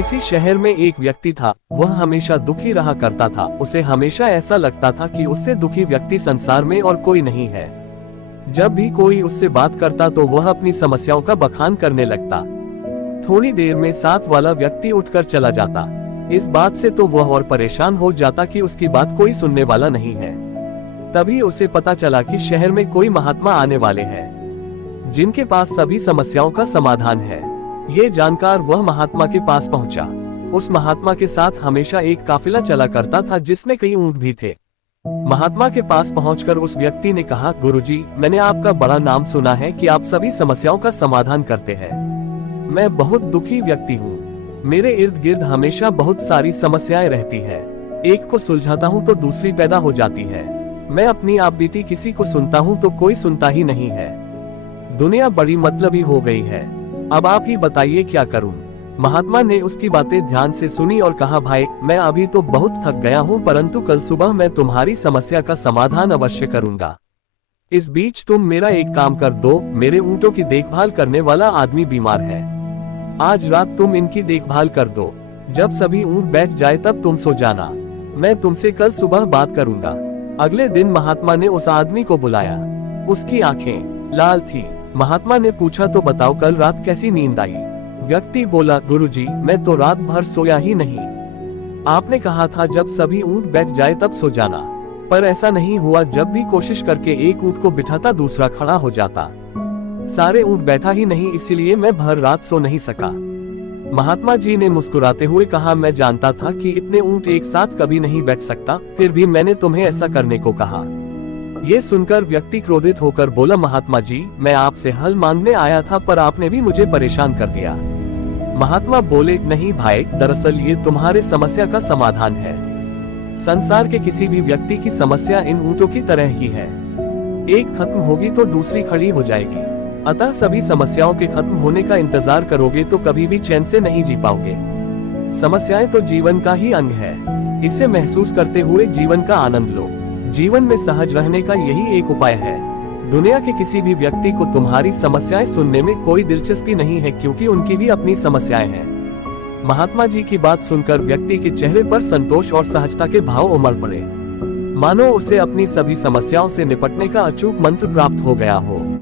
किसी शहर में एक व्यक्ति था। वह हमेशा दुखी रहा करता था। उसे हमेशा ऐसा लगता था कि उससे दुखी व्यक्ति संसार में और कोई नहीं है। जब भी कोई उससे बात करता तो वह अपनी समस्याओं का बखान करने लगता। थोड़ी देर में साथ वाला व्यक्ति उठकर चला जाता। इस बात से तो वह और परेशान हो जाता कि उसकी बात कोई सुनने वाला नहीं है। तभी उसे पता चला कि शहर में कोई महात्मा आने वाले हैं, जिनके पास सभी समस्याओं का समाधान है। ये जानकर वह महात्मा के पास पहुंचा। उस महात्मा के साथ हमेशा एक काफिला चला करता था, जिसमें कई ऊंट भी थे। महात्मा के पास पहुंचकर उस व्यक्ति ने कहा, गुरुजी, मैंने आपका बड़ा नाम सुना है कि आप सभी समस्याओं का समाधान करते हैं। मैं बहुत दुखी व्यक्ति हूँ। मेरे इर्द गिर्द हमेशा बहुत सारी समस्याएं रहती है। एक को सुलझाता हूँ तो दूसरी पैदा हो जाती है। मैं अपनी आप बीती किसी को सुनता हूँ तो कोई सुनता ही नहीं है। दुनिया बड़ी मतलबी हो गई है। अब आप ही बताइए क्या करूं? महात्मा ने उसकी बातें ध्यान से सुनी और कहा, भाई, मैं अभी तो बहुत थक गया हूं, परंतु कल सुबह मैं तुम्हारी समस्या का समाधान अवश्य करूंगा। इस बीच तुम मेरा एक काम कर दो। मेरे ऊंटों की देखभाल करने वाला आदमी बीमार है। आज रात तुम इनकी देखभाल कर दो। जब सभी ऊंट बैठ जाए तब तुम सो जाना। मैं तुमसे कल सुबह बात करूंगा। अगले दिन महात्मा ने उस आदमी को बुलाया। उसकी आंखें लाल थी। महात्मा ने पूछा, तो बताओ, कल रात कैसी नींद आई? व्यक्ति बोला, गुरुजी, मैं तो रात भर सोया ही नहीं। आपने कहा था जब सभी ऊंट बैठ जाए तब सो जाना, पर ऐसा नहीं हुआ। जब भी कोशिश करके एक ऊंट को बिठाता दूसरा खड़ा हो जाता। सारे ऊंट बैठा ही नहीं, इसीलिए मैं भर रात सो नहीं सका। महात्मा जी ने मुस्कुराते हुए कहा, मैं जानता था कि इतने ऊंट एक साथ कभी नहीं बैठ सकता, फिर भी मैंने तुम्हें ऐसा करने को कहा। ये सुनकर व्यक्ति क्रोधित होकर बोला, महात्मा जी, मैं आपसे हल मांगने आया था, पर आपने भी मुझे परेशान कर दिया। महात्मा बोले, नहीं भाई, दरअसल ये तुम्हारे समस्या का समाधान है। संसार के किसी भी व्यक्ति की समस्या इन ऊंटों की तरह ही है। एक खत्म होगी तो दूसरी खड़ी हो जाएगी। अतः सभी समस्याओं के खत्म होने का इंतजार करोगे तो कभी भी चैन से नहीं जी पाओगे। समस्याएं तो जीवन का ही अंग है। इसे महसूस करते हुए जीवन का आनंद लो। जीवन में सहज रहने का यही एक उपाय है। दुनिया के किसी भी व्यक्ति को तुम्हारी समस्याएं सुनने में कोई दिलचस्पी नहीं है, क्योंकि उनकी भी अपनी समस्याएं हैं। महात्मा जी की बात सुनकर व्यक्ति के चेहरे पर संतोष और सहजता के भाव उमड़ पड़े, मानो उसे अपनी सभी समस्याओं से निपटने का अचूक मंत्र प्राप्त हो गया हो।